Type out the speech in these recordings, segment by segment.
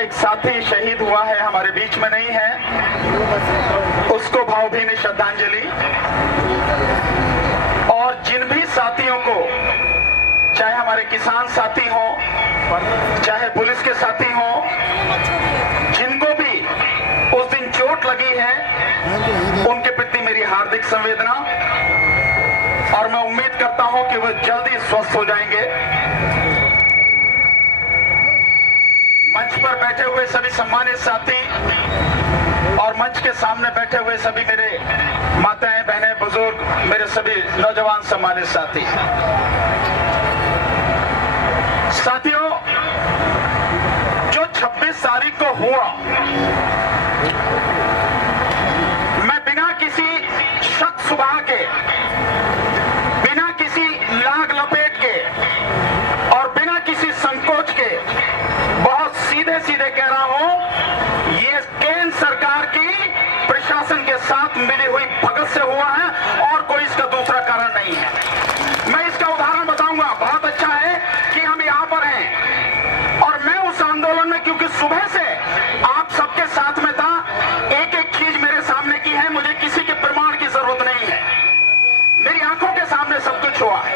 एक साथी शहीद हुआ है, हमारे बीच में नहीं है, उसको भावभीनी श्रद्धांजलि। और जिन भी साथियों को, चाहे हमारे किसान साथी हो, चाहे पुलिस के साथी हो, जिनको भी उस दिन चोट लगी है, उनके प्रति मेरी हार्दिक संवेदना, और मैं उम्मीद करता हूं कि वह जल्दी स्वस्थ हो जाएंगे। मंच पर बैठे हुए सभी सम्मानित साथी और मंच के सामने बैठे हुए सभी मेरे माताएं, बहनें, बुजुर्ग, मेरे सभी नौजवान सम्मानित साथी, साथियों, जो 26 तारीख को हुआ, मैं बिना किसी शक सुबह के, बिना किसी लाग लपेट के और बिना किसी संकोच के बहुत सीधे सीधे कह रहा हूं, ये केंद्र सरकार की प्रशासन के साथ मिली हुई भगत से हुआ है और कोई इसका दूसरा कारण नहीं है। मैं इसका उदाहरण बताऊंगा। बहुत अच्छा है कि हम यहां पर हैं और मैं उस आंदोलन में, क्योंकि सुबह से आप सबके साथ में था, एक एक चीज मेरे सामने की है, मुझे किसी के प्रमाण की जरूरत नहीं है, मेरी आंखों के सामने सब कुछ हुआ है।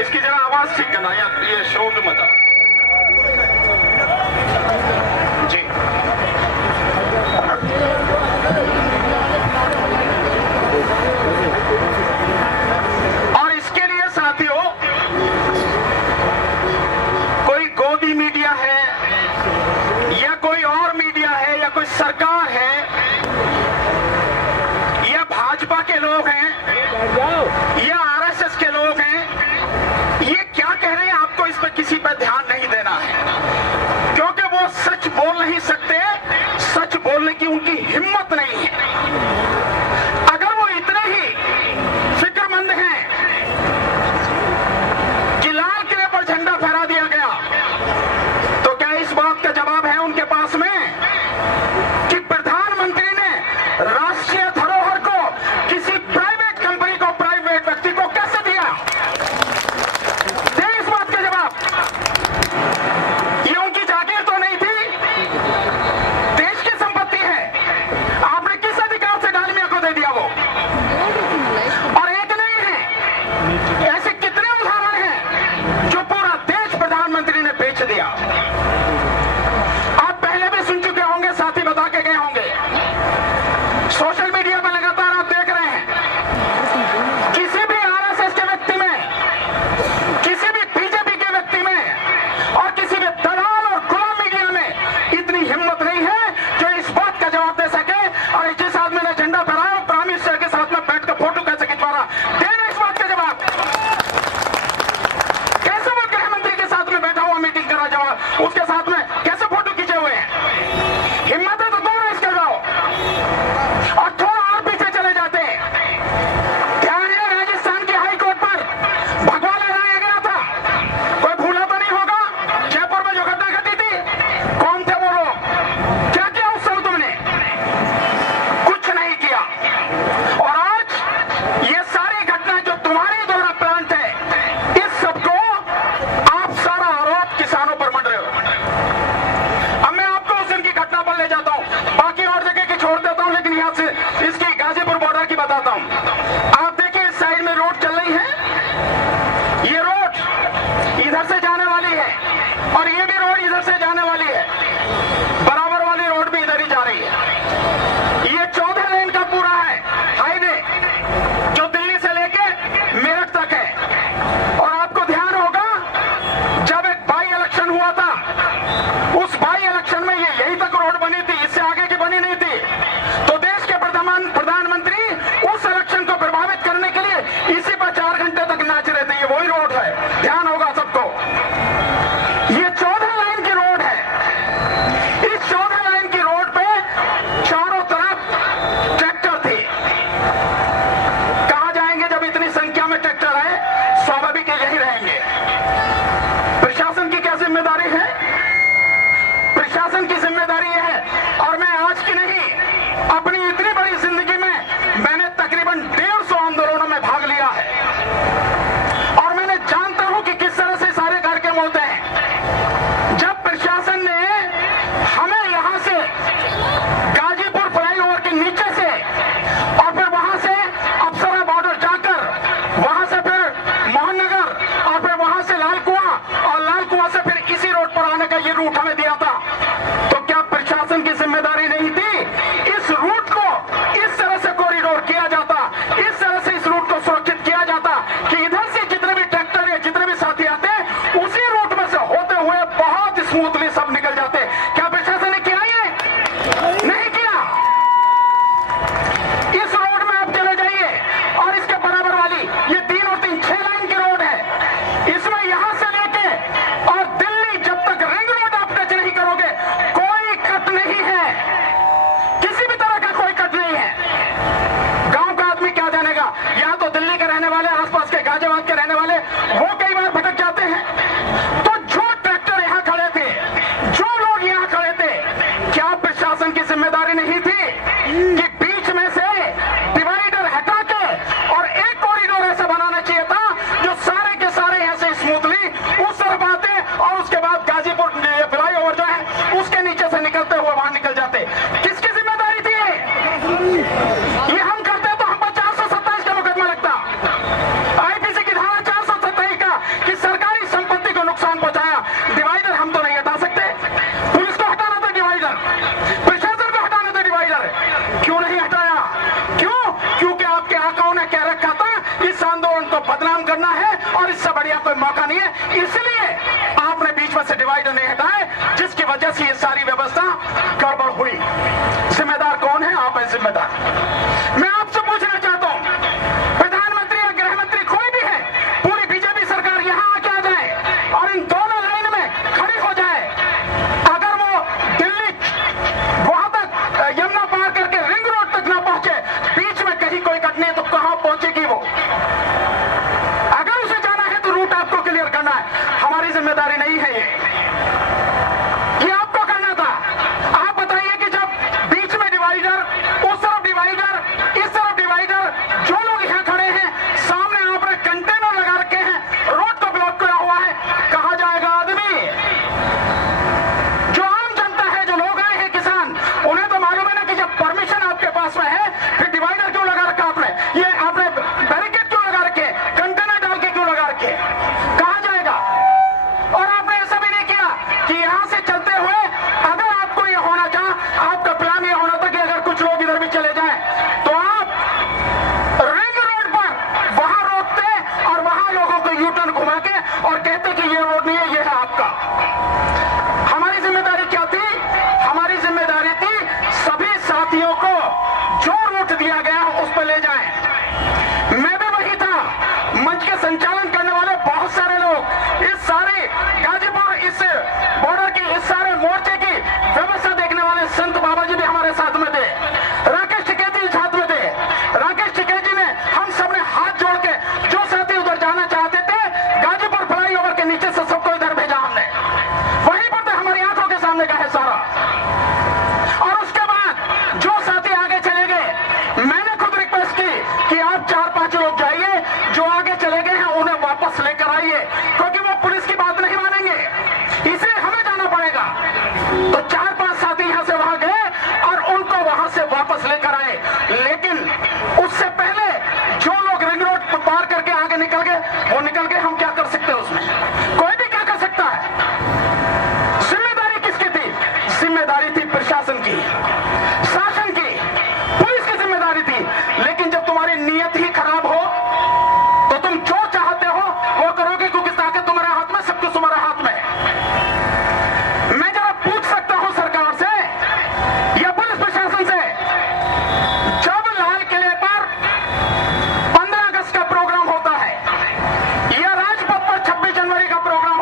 इसकी जरा आवाज ठीक करना, ये शोर मचा जी। और इसके लिए साथियों, कोई गोदी मीडिया है या कोई और मीडिया है या कोई सरकार है या भाजपा के लोग हैं या आरएसएस के लोग हैं, ये क्या कह रहे हैं, आपको इस पर किसी पर ध्यान नहीं देना है, क्योंकि वो सच बोल नहीं सकते, सच बोलने की उनकी हिम्मत नहीं है। अगर वो इतने ही फिक्रमंद हैं कि लाल किले पर झंडा फहरा दिया गया, तो क्या इस बात का जवाब है उनके पास में कि प्रधानमंत्री ने राष्ट्रीय धरोहर को किसी प्राइवेट कंपनी को, प्राइवेट व्यक्ति को कैसे दिया? दे इस बात का जवाब। ये उनकी जागीर तो नहीं थी, देश की संपत्ति है, आपने किस अधिकार से डालमिया को दे दिया वो? और एक नहीं है, ऐसे कितने उदाहरण हैं जो पूरा देश प्रधानमंत्री ने बेच दिया। आप पहले भी सुन चुके होंगे, साथी बता के गए होंगे, सोशल मीडिया पर लगातार आप देख रहे हैं, किसी भी आरएसएस के व्यक्ति में, किसी भी बीजेपी के व्यक्ति में और किसी भी दलाल और गुलाम मीडिया में इतनी हिम्मत नहीं है जो इस बात का जवाब दे सके, और जिस आदमी ने झंडा फहराया प्राइम मिनिस्टर के साथ में बैठकर फोटो कैसे खिंचवा रहा, देना इस बात का जवाब। कैसे वो गृह मंत्री के साथ में बैठा हुआ मीटिंग कर रहा, जवाब उसके साथ में कैसे फोटो खींचे हुए हैं? हिम्मत है तो दो ना इसके जाओ। और थोड़ा और पीछे चले जाते हैं, ध्यान है राजस्थान के हाई कोर्ट पर भगवा लगाया गया था, कोई भूला तो नहीं होगा? जयपुर में जो घटना घटी थी, कौन थे वो लोग? क्या किया उस समय तुमने? कुछ नहीं किया। और आज ये सारी घटना जो तुम्हारे द्वारा प्लांट है, इस सबको आप सारा आरोप किसानों पर मढ़ रहे हो। अब मैं आपको उस दिन की घटना पर ले जाता हूं, बाकी और जगह की छोड़ देता हूं, लेकिन यहां से इसकी गाजीपुर बॉर्डर की बताता हूं। आप देखिए, इस साइड में रोड चल रही है, ये रोड इधर से जाने वाली है और ये भी रोड इधर से जाने वाली है, बराबर वाली रोड भी इधर ही जा रही है। ये 14 लेन का पूरा है हाईवे जो दिल्ली से लेके मेरठ तक है। और आपको ध्यान होगा, जब एक बाई इलेक्शन हुआ था, उस बाई इलेक्शन में ये यही तक रोड बनी थी, इससे आगे की बनी नहीं थी। तो देश के प्रधानमंत्री उस इलेक्शन को प्रभावित करने के लिए इसी पर 4 घंटे तक नाच रहे थे। ये वही रोड है, ध्यान होगा सबको। ये 14 लाइन की रोड है। इस 14 लाइन की रोड पे चारों तरफ ट्रैक्टर थे। कहां जाएंगे जब इतनी संख्या में ट्रैक्टर है? स्वाभाविक यही रहेंगे। प्रशासन की क्या जिम्मेदारी है? प्रशासन की जिम्मेदारी है। और मैं आज की नहीं, अपनी इतनी बड़ी जिंदगी में मैंने तकरीबन 150 आंदोलनों में भाग लिया है और मैंने जानता हूं कि किस तरह से सारे कार्यक्रम होते हैं। जब प्रशासन ये रूट हमें दिया था, तो क्या प्रशासन की जिम्मेदारी नहीं थी इस रूट को इस तरह से कॉरिडोर किया जाता, इस तरह से इस रूट को सुरक्षित किया जाता कि इधर से जितने भी ट्रैक्टर या जितने भी साथी आते उसी रूट में से होते हुए बहुत स्मूथली सब निकल जाते। क्या प्रशासन ने किया? ये नहीं किया। इस रोड में आप चले जाइए और इसके बराबर वाली ये 3 और 3 6 लाइन की रोड है, इसमें यहां से लेके और दिल्ली जब तक रिंग रोड आप टच नहीं करोगे कोई कट नहीं है, किसी भी तरह का कोई कट नहीं है। गांव का आदमी क्या जानेगा? यहां तो दिल्ली के रहने वाले, आसपास के गाजियाबाद के रहने वाले वो कई बार भटक जाते हैं। तो जो ट्रैक्टर यहां खड़े थे, जो लोग यहां खड़े थे, क्या प्रशासन की जिम्मेदारी नहीं थी कि बीच में से डिवाइडर हटा के और एक कॉरिडोर ऐसा बनाना चाहिए था जो सारे के सारे यहां से स्मूथली उस तरफ आते और उसके बाद गाजीपुर फ्लाईओवर जो है उसके नीचे से निकलते हुए वहां निकल जाते? किसकी जिम्मेदारी थी ये? हम करते तो हम पर 427 का मुकदमा लगता, आईपीसी की धारा 427 का कि सरकारी संपत्ति को नुकसान पहुंचाया। डिवाइडर हम तो नहीं हटा सकते, पुलिस को हटाना था डिवाइडर, प्रशासन को हटाना था डिवाइडर, क्यों नहीं हटाया? क्यों? क्योंकि आपके आकाओं ने कह रखा था इस आंदोलन को बदनाम करना है और इससे बढ़िया कोई मौका नहीं है, इसलिए आपने बीच में से डिवाइडर नहीं हटाए, जिसकी वजह से ये सारी व्यवस्था गड़बड़ हुई। जिम्मेदार कौन है? आप हैं जिम्मेदार। मैं आपसे पूछना चाहता हूं, प्रधानमंत्री या गृह मंत्री कोई भी है, पूरी बीजेपी सरकार यहां आके आ जाए और इन दोनों लाइन में खड़ी हो जाए, अगर वो दिल्ली वहां तक यमुना पार करके रिंग रोड तक ना पहुंचे, बीच में कहीं कोई कट नहीं है, तो कहां पहुंचेगी वो? अगर उसे जाना है तो रूट आपको क्लियर करना है, हमारी जिम्मेदारी नहीं है ये आपको करना था। आप बताइए कि जब बीच में डिवाइडर, उस तरफ डिवाइडर, इस तरफ डिवाइडर, जो लोग यहां खड़े हैं, सामने आपने कंटेनर लगा रखे हैं, रोड को ब्लॉक किया हुआ है, कहां जाएगा आदमी? जो आम जनता है, जो लोग आए हैं किसान, उन्हें तो मालूम है ना कि जब परमिशन आपके पास में है फिर डिवाइडर क्यों लगा रखा आपने, ये आपने बैरिकेड क्यों लगा रखे, कंटेनर डाल के क्यों लगा रखे, कहां जाएगा? और आपने ऐसा भी नहीं किया कि यहां से चलते हुए अगर आपको ये होना चाहा, आपका प्लान ये होना था कि अगर कुछ लोग इधर भी चले जाएं तो आप रिंग रोड पर वहां रोकते और वहां लोगों को यू टर्न घुमा के और कहते कि ये रोड नहीं है, ये है आपका। हमारी जिम्मेदारी क्या थी? हमारी जिम्मेदारी थी सभी साथियों को जो रूट दिया गया उस पर ले जाएं। मैं भी वही था, मंच के संचालन करने वाले बहुत सारे लोग, इस सारे गाजीपुर, इस बॉर्डर की, इस सारे मोर्चे की व्यवस्था देखने वाले संत बाबा जी भी हमारे साथ में थे, राकेश टिकेती साथ में थे। राकेश टिकेती ने, हम सब ने हाथ जोड़ के जो साथी उधर जाना चाहते थे, गाजीपुर फ्लाईओवर के नीचे से सबको इधर भेजा हमने, वहीं पर तो हमारी आंखों के सामने का है सारा। और उसके बाद जो साथी आगे चले गए, मैंने खुद रिक्वेस्ट की कि आप 4-5 लोग जाइए, जो आगे चले गए हैं उन्हें वापस लेकर आइए, क्योंकि वो पुलिस की बात नहीं मानेंगे, इसलिए हमें जाना पड़ेगा। तो 4-5 साथी यहां से वहां गए और उनको वहां से वापस लेकर आए, लेकिन उससे पहले जो लोग रिंग रोड पार करके आगे निकल गए वो निकल गए। हम क्या कर सकते हैं उसमें? कोई भी क्या कर सकता है? जिम्मेदारी किसकी थी? जिम्मेदारी थी प्रशासन की, शासन की, पुलिस की जिम्मेदारी थी। लेकिन जब तुम्हारी नीयत ही खराब हो तो तुम जो चाहते हो वो करोगे, क्योंकि ताकत तुम्हारे हाथ में, सब कुछ तुम्हारे हाथ में। मैं जरा पूछ सकता हूं सरकार से या पुलिस प्रशासन से, जब लाल किले पर 15 अगस्त का प्रोग्राम होता है या राजपथ पर 26 जनवरी का प्रोग्राम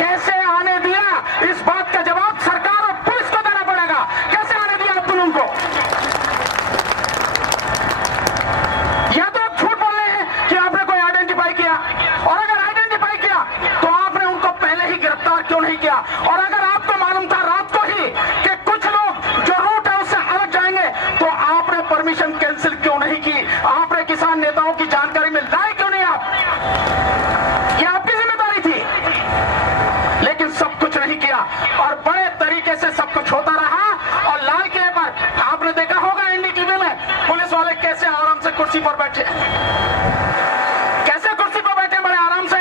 कैसे आने दिया, इस बात का जवाब सरकार और पुलिस को देना पड़ेगा। कैसे आने दिया आप तुम उनको? या तो आप झूठ बोल रहे हैं कि आपने कोई आइडेंटिफाई किया, और अगर आइडेंटिफाई किया तो आपने उनको पहले ही गिरफ्तार क्यों नहीं किया? और अगर आपको मालूम था रात को ही कि कुछ लोग जो रूट है उससे अलग जाएंगे, तो आपने परमिशन कैंसिल क्यों नहीं की? आपने किसान नेताओं की जानकारी में लाए क्यों नहीं? आप, ये आपकी जिम्मेदारी थी, लेकिन सब कुछ नहीं किया और बड़े तरीके से सब कुछ होता रहा। और लाल किले पर आपने देखा होगा एनडीटीवी में पुलिस वाले कैसे आराम से कुर्सी पर बैठे, कैसे कुर्सी पर बैठे बड़े आराम से,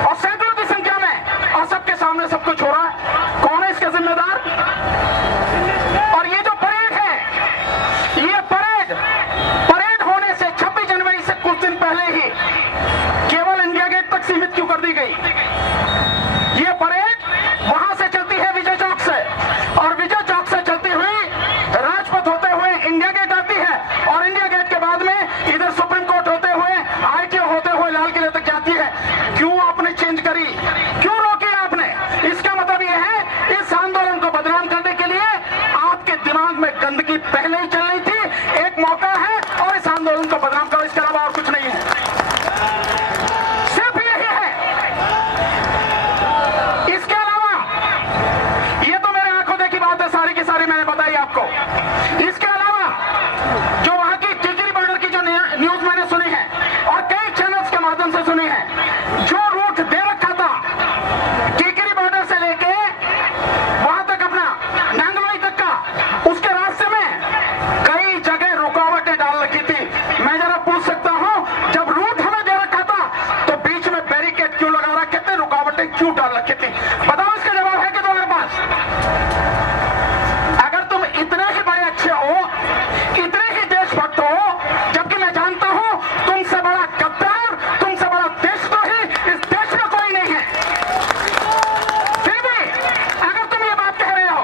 और सैकड़ों की संख्या में, और सबके सामने सब कुछ हो रहा है। कौन है इसका जिम्मेदार? और ये जो परेड है, ये परेड होने से 26 जनवरी से कुछ दिन पहले ही केवल इंडिया गेट तक सीमित क्यों कर दी गई? ये परेड वहां से चलती है विजय चौक से, और विजय चौक से चलती हुई राजपथ होते हुए इंडिया गेट आती है, और इंडिया गेट के बाद में इधर सुप्रीम कोर्ट होते हुए, आईटीओ होते हुए लाल किले तक जाती है। क्यों आपने चेंज करी? क्यों रोकी आपने? इसका मतलब यह है इस आंदोलन को बदनाम करने के लिए आपके दिमाग में गंदगी पहले ही चल रही थी। एक मौका है और इस आंदोलन को बदनाम करो, इसके अलावा और कुछ नहीं है, सिर्फ यही है। इसके अलावा ये तो मेरे आंखों देखी बात है, सारी की सारी मैंने बताई आपको। इसके अलावा जो वहां की टिकरी बॉर्डर की जो न्यूज मैंने सुनी है और कई चैनल्स के माध्यम से सुनी है, जो रूट दे रखा था टिकरी बॉर्डर से लेके वहां तक अपना नांगलोई तक का, उसके रास्ते में कई जगह रुकावटें डाल रखी थी। मैं जरा पूछ सकता हूं, जब रूट हमें दे रखा था तो बीच में बैरिकेड क्यों लगा रखे थे, रुकावटें क्यों डाल रखी थी? बताओ, इसका जवाब है कि तुम्हारे पास? अगर तुम इतने ही बड़े अच्छे हो, इतने ही देशभक्त हो, जबकि मैं जानता हूं तुमसे बड़ा गद्दार, तुमसे बड़ा देशद्रोही इस देश में कोई नहीं है, फिर भी अगर तुम ये बात कह रहे हो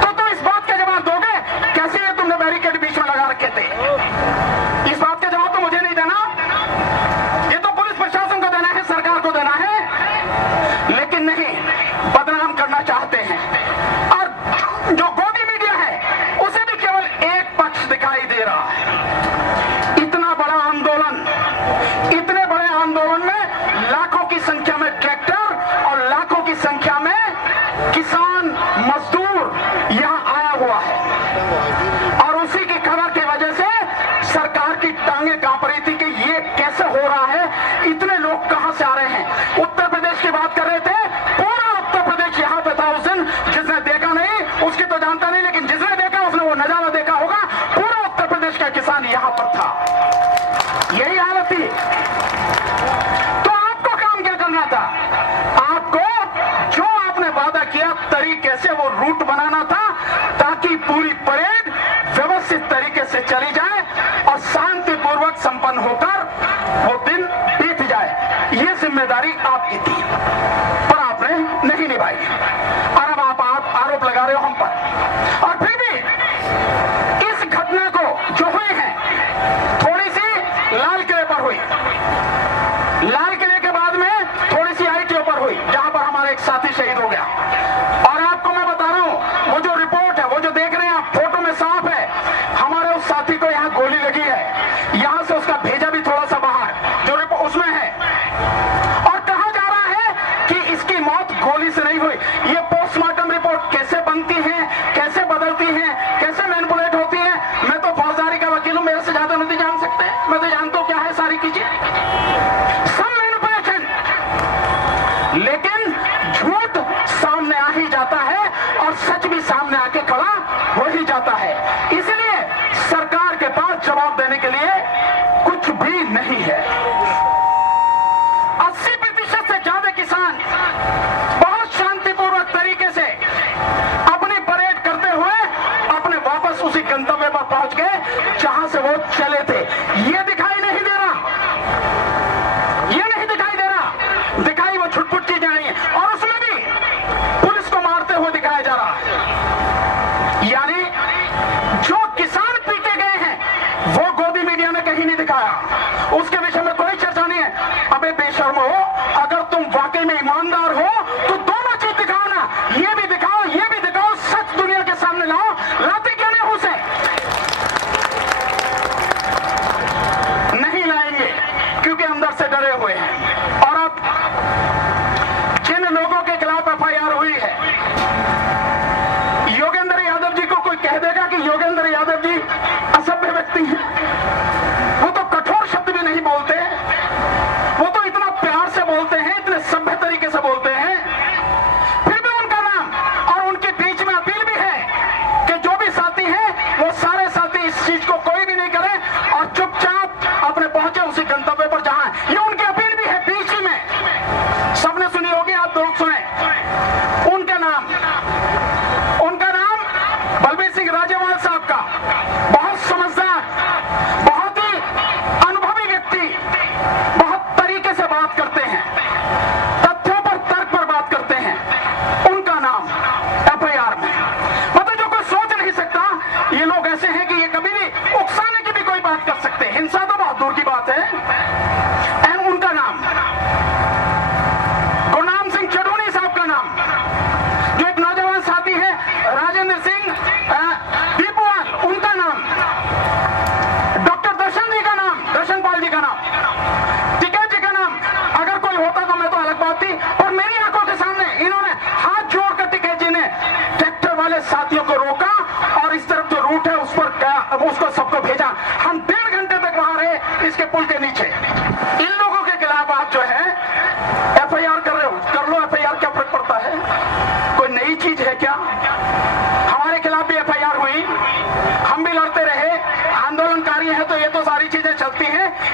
तो तुम इस बात का जवाब दोगे कैसे ये तुमने बैरिकेड बीच में लगा रखे थे? इस बात का जवाब तो मुझे नहीं देना, ये तो पुलिस प्रशासन को देना है, सरकार को देना है। लेकिन नहीं, बदनाम करना चाहते हैं। और जो गोदी मीडिया है उसे भी केवल एक पक्ष दिखाई दे रहा है। इतना बड़ा आंदोलन, इतने बड़े आंदोलन में लाखों की संख्या में ट्रैक्टर और लाखों की संख्या में किसान मजदूर यहां आया हुआ है, और उसी की खबर की वजह से सरकार की टांगे कांप रही थी कि ये कैसे हो रहा है, इतने लोग कहां से आ रहे हैं। उत्तर प्रदेश की बात कर रहे थे, पूरा उत्तर प्रदेश यहां पे था उस दिन। जिसने देखा नहीं उसकी तो जानता नहीं, लेकिन जिसने देखा उसने वो नजारा देखा होगा। पूरा उत्तर प्रदेश का किसान यहां पर था, यही हालत थी। तो आपको काम क्या करना था? आपको जो आपने वादा किया तरीके से वो रूट बनाना था, ताकि पूरी परेड व्यवस्थित तरीके से चली जाए और शांतिपूर्वक संपन्न होकर वो दिन बीत जाए। ये जिम्मेदारी आपकी थी, पर आपने नहीं निभाई, और अब आप आरोप लगा रहे हो हम पर। और फिर भी इस घटना को जो हुई है, थोड़ी सी लाल किले पर हुई, लाल किले के बाद में थोड़ी सी आईटीओ पर हुई, जहां पर हमारा एक साथी शहीद हो गया। और आपको मैं बता रहा हूं, वो जो रिपोर्ट है, वो जो देख रहे हैं आप, फोटो में साफ है, हमारे उस साथी को यहां गोली लगी है, यहां से उसका भेजा भी थोड़ा सा बाहर, जो रिपोर्ट उसमें है। और कहा जा रहा है कि इसकी मौत गोली से नहीं हुई। ये पोस्टमार्टम रिपोर्ट कैसे बनती है, कैसे बदलती है, कैसे मैनिपुलेट होती है, मैं तो फौजदारी का वकील हूं, मेरे से ज्यादा नहीं जान सकते। मैं तो जानता हूं क्या है सारी चीजें, सब मैनिपुलेशन। लेकिन झूठ सामने आ ही जाता है और सच भी सामने आके खड़ा हो ही जाता है। इसलिए सरकार के पास जवाब देने के लिए कुछ भी नहीं है। 80% से ज्यादा किसान बहुत शांतिपूर्वक तरीके से अपनी परेड करते हुए अपने वापस उसी गंतव्य पर पहुंच गए जहां से वो चले थे। ये दिखाई नहीं दे रहा, ये नहीं दिखाई दे रहा, दिखाई वो छुटपुट चीजें आई हैं, और उसमें भी पुलिस को मारते हुए दिखाया जा रहा है। यानी जो किसान पीटे गए हैं वो गोदी मीडिया ने कहीं नहीं दिखाया, उसके विषय में कोई चर्चा नहीं है। अबे बेशर्मो, अगर तुम वाकई में ईमानदार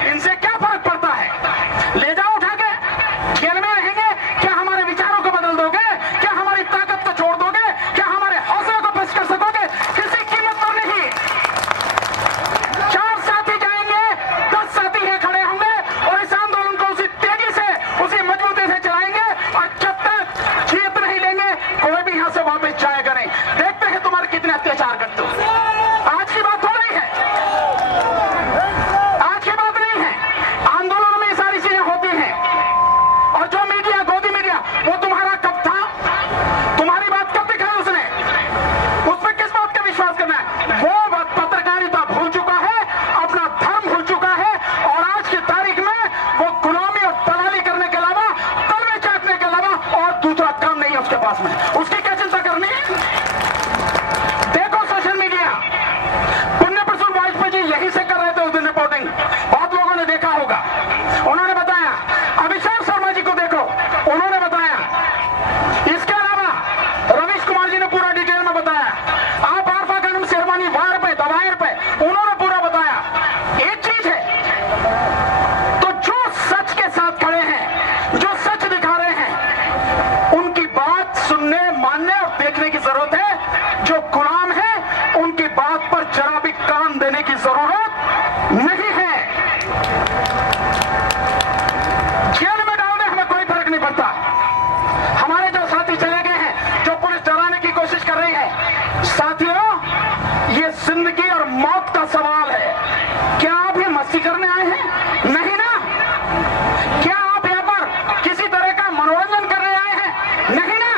इनसे क्या फर्क पड़ता है? ले जाओ उठा के, जेल में रहेंगे। क्या हमारे विचारों को बदल दोगे? क्या हमारी ताकत को छोड़ दोगे? क्या हमारे हौसले को बस कर सकोगे? किसी कीमत पर नहीं। 4 साथी जाएंगे, 10 साथी है खड़े होंगे और इस आंदोलन को उसी तेजी से, उसी मजबूती से चलाएंगे। और जब तक जीत नहीं लेंगे, कोई भी यहां से वापस जाएगा नहीं। देखते हैं तुम्हारे कितने अत्याचार करते हो। आज की बात हो रही है, आज की बात नहीं है। आंदोलन में ये सारी चीजें होती हैं। और जो मीडिया, गोदी मीडिया, वो तुम्हारा कब था? तुम्हारी बात कब दिखाई उसने? उसमें किस बात का विश्वास करना है? वो पत्रकारिता भूल चुका है, अपना धर्म भूल चुका है। और आज की तारीख में वो गुलामी और दलाली करने के अलावा, तलवे चाटने के अलावा और दूसरा काम नहीं है उसके पास में। उसकी क्या चिंता करनी है? देखो सोशल मीडिया, पुण्य प्रसून वाजपेयी जी यही से कर रहे थे उस दिन रिपोर्टिंग, बहुत लोगों ने देखा होगा। उन्होंने बताया। अभिषेक शर्मा जी को देखो, उन्होंने बताया। इसके अलावा रवीश कुमार जी ने पूरा डिटेल में बताया। आप आरफा खानम शेरवानी वार पे, दवायर पे, उन्होंने पूरा बताया। एक चीज है, तो जो सच के साथ खड़े हैं, जो सच दिखा रहे हैं, उनकी बात सुनने, मानने और देखने की जरूरत है। जो गुलाम है, उनकी बात पर जरा भी कान देने की जरूरत नहीं है। जेल में डालने हमें कोई फर्क नहीं पड़ता। हमारे जो साथी चले गए हैं, जो पुलिस डराने की कोशिश कर रही है, साथियों, ये जिंदगी और मौत का सवाल है। क्या आप ये मस्ती करने आए हैं? नहीं ना। क्या आप यहाँ पर किसी तरह का मनोरंजन करने आए हैं? नहीं ना।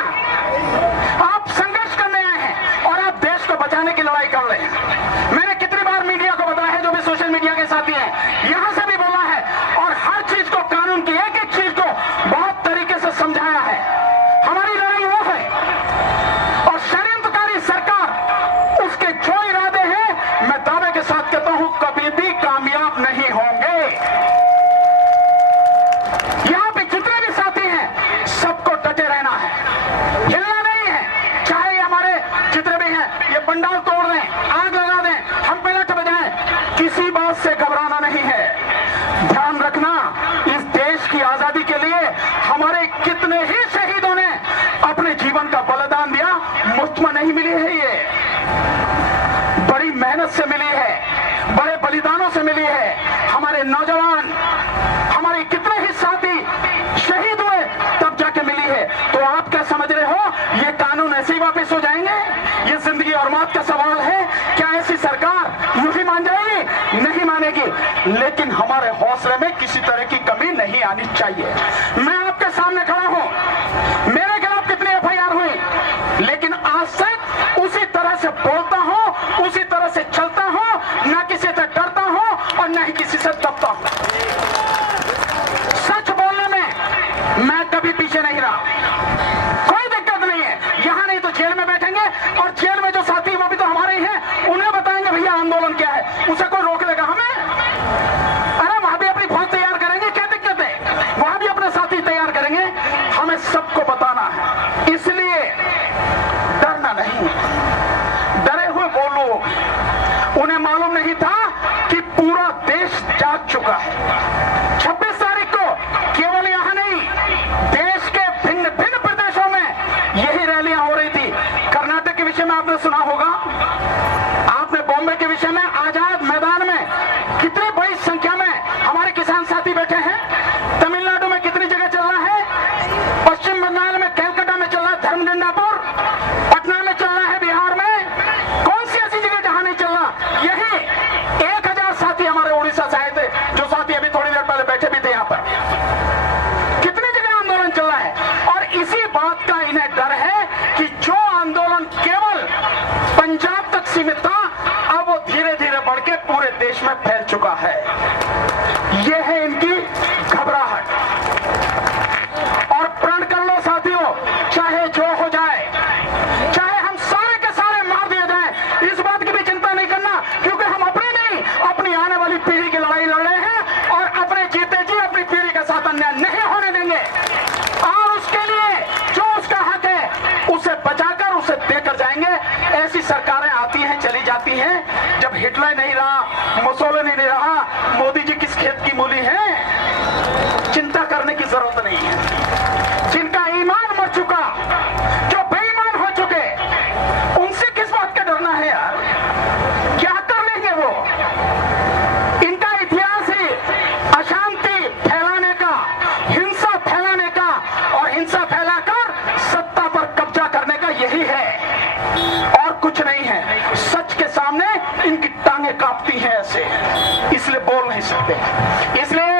आप संघर्ष करने आए हैं और आप देश को बचाने की लड़ाई कर रहे हैं। मैंने कितनी बार मीडिया को बताया है, जो भी सोशल मीडिया के साथी हैं, यहां से भी बोला है और हर चीज को, कानून की एक एक चीज को बहुत तरीके से समझाया है। हमारी लड़ाई वो है। और षड्यंत्रकारी सरकार, उसके जो इरादे हैं, मैं दावे के साथ कहता हूं, कभी भी कामयाब नहीं होंगे। यहां पे जितने भी साथी हैं, सबको डटे रहना है, हिलना नहीं है। चाहे हमारे जितने भी हैं, ये पंडाल तोड़ दें, आग लगा दें, हम पे लट बजाएं, किसी बात से घबराना नहीं है। ध्यान रखना, इस देश की आजादी के लिए हमारे कितने ही शहीदों ने अपने जीवन का बलिदान दिया। मुफ्त में नहीं मिली है, ये बड़ी मेहनत से मिली है, बड़े बलिदानों से मिली है। हमारे नौजवान, हमारे कितने ही साथी शहीद हुए, तब जाके मिली है। तो आप क्या समझ रहे हो, ये कानून ऐसे ही वापस हो जाएंगे? ये जिंदगी और मौत का सवाल है। क्या ऐसी सरकार यूं ही मान जाएगी? नहीं मानेगी। लेकिन हमारे हौसले में किसी तरह की कमी नहीं आनी चाहिए। मैं आपके सामने खड़ा हूं, मेरे खिलाफ कितनी एफआईआर हुई, लेकिन आज से उसी तरह से बोलता हूं, उसी तरह से चलता हूं, ना किसी से डरता हूं और ना ही किसी से दबता हूं। सच बोलने में मैं कभी पीछे नहीं रहा, कोई दिक्कत नहीं है। यहां नहीं तो जेल में बैठेंगे, और जेल में जो साथी वो भी तो हमारे ही हैं, उन्हें बताएंगे भैया आंदोलन क्या है। उसे कोई रोक लेगा हमें? अरे वहां भी अपनी फौज तैयार करेंगे, क्या दिक्कत है? वहां भी अपने साथी तैयार करेंगे। हमें सबको बताना है, इसलिए डरना नहीं। डरे हुए वो लोग, उन्हें मालूम नहीं था कि पूरा देश जाग चुका है। 26 तारीख को केवल यहां नहीं, देश के भिन्न भिन्न प्रदेशों में यही रैलियां हो रही थी। कर्नाटक के विषय में आपने सुना होगा, आपने बॉम्बे के विषय में आजाद मैदान में कितनी बड़ी संख्या में हमारे किसान साथी बैठे हैं। तमिलनाडु में कितनी जगह चल रहा है, पश्चिम बंगाल में कैलकाटा में चल रहा है, धर्मगंडापुर, पटना में चल रहा है, बिहार में कौन सी ऐसी जगह जहां नहीं चल रहा? यही 1000 साथी हमारे उड़ीसा से आए थे, जो साथी अभी थोड़ी देर पहले बैठे भी थे यहां पर। कितनी जगह आंदोलन चल रहा है, और इसी बात का इन्हें डर है कि जो आंदोलन केवल पंजाब तक सीमित था, अब वो धीरे धीरे बढ़ के पूरे देश में फैल चुका है। यह है इनकी घबराहट। और प्रण कर लो साथियों, चाहे जो हो जाए, चाहे हम सारे के सारे मार दिए जाए, इस बात की भी चिंता नहीं करना, क्योंकि हम अपनी नहीं, अपनी आने वाली पीढ़ी की लड़ाई लड़ रहे हैं और अपने जीते जी अपनी पीढ़ी के साथ अन्याय नहीं होने देंगे। और उसके लिए जो उसका हक है, उसे बचाकर उसे देकर जाएंगे। ऐसी सरकारें आती हैं, चली जाती हैं। जब हिटलर नहीं रहा, मुसोलिनी नहीं रहा, मोदी जी किस खेत माटी मूली हैं, चिंता करने की जरूरत नहीं है। जिनका ईमान मर चुका, जो बेईमान हो चुके, उनसे किस बात का डरना है यार? क्या कर लेंगे वो? इनका इतिहास ही अशांति फैलाने का, हिंसा फैलाने का और हिंसा फैलाकर सत्ता पर कब्जा करने का यही है और कुछ नहीं है। सच के सामने इनकी टांगें कांपती हैं ऐसे, इसलिए बोल नहीं सकते। इसलिए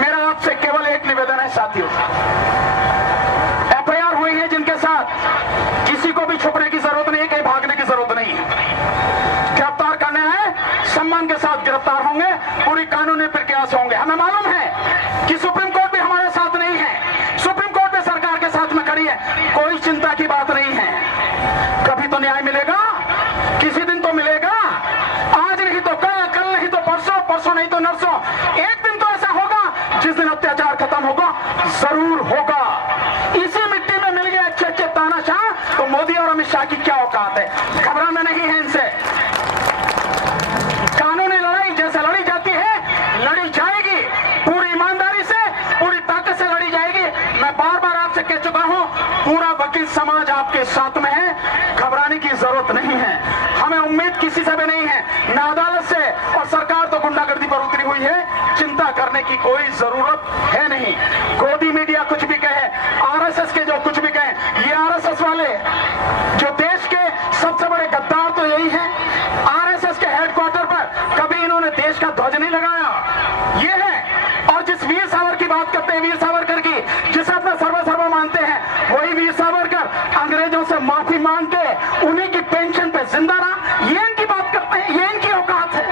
मेरा आपसे केवल एक निवेदन है साथियों, एफआईआर हुई है जिनके साथ, किसी को भी छुपने की जरूरत नहीं है, कहीं भागने की जरूरत नहीं है। गिरफ्तार करने आए, सम्मान के साथ गिरफ्तार होंगे, पूरी कानूनी प्रक्रिया से होंगे। हमें मालूम है कि सुप्रीम कोर्ट भी हमारे साथ नहीं है, सुप्रीम कोर्ट भी सरकार के साथ में खड़ी है, कोई चिंता की बात नहीं है। कभी तो न्याय मिलेगा, किसी दिन तो मिलेगा, आज नहीं तो कल, कल नहीं तो परसों, परसों नहीं तो नरसों, एक दिन तो ऐसा होगा जिस दिन अत्याचार खत्म होगा, जरूर होगा। इसी मिट्टी में मिल गए अच्छे अच्छे तानाशाह, तो मोदी और अमित शाह की क्या औकात है? घबराना नहीं है इनसे। कानूनी लड़ाई जैसे लड़ी जाती है, लड़ी जाएगी, पूरी ईमानदारी से, पूरी ताकत से लड़ी जाएगी। मैं बार बार आपसे कह चुका हूं, पूरा वकील समाज आपके साथ में है, घबराने की जरूरत नहीं है। हमें उम्मीद किसी से भी नहीं है, न अदालत से, और सरकार तो गुंडागर्दी पर उतरी हुई है, चिंता करने की कोई जरूरत है नहीं। गोदी मीडिया कुछ भी कहे, आरएसएस के जो कुछ भी कहे, ये आरएसएस वाले जो देश के सबसे बड़े गद्दार तो यही है। आरएसएस के हेडक्वार्टर पर कभी इन्होंने देश का ध्वज नहीं लगाया, ये है। और जिस वीर सावर की बात करते हैं, वीर सावरकर की, जिसे अपना सर्व मानते हैं, वही वीर सावरकर अंग्रेजों से माफी मांग के उन्हीं की पेंशन पे जिंदा रहा, ये इनकी बात करते हैं, ये इनकी औकात है।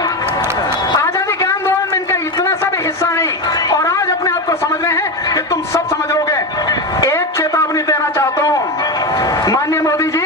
आजादी के आंदोलन में इनका इतना सा भी हिस्सा नहीं, और आज अपने आप को समझ रहे हैं कि तुम सब समझ लोगे। एक चेतावनी देना चाहता हूं, माननीय मोदी जी,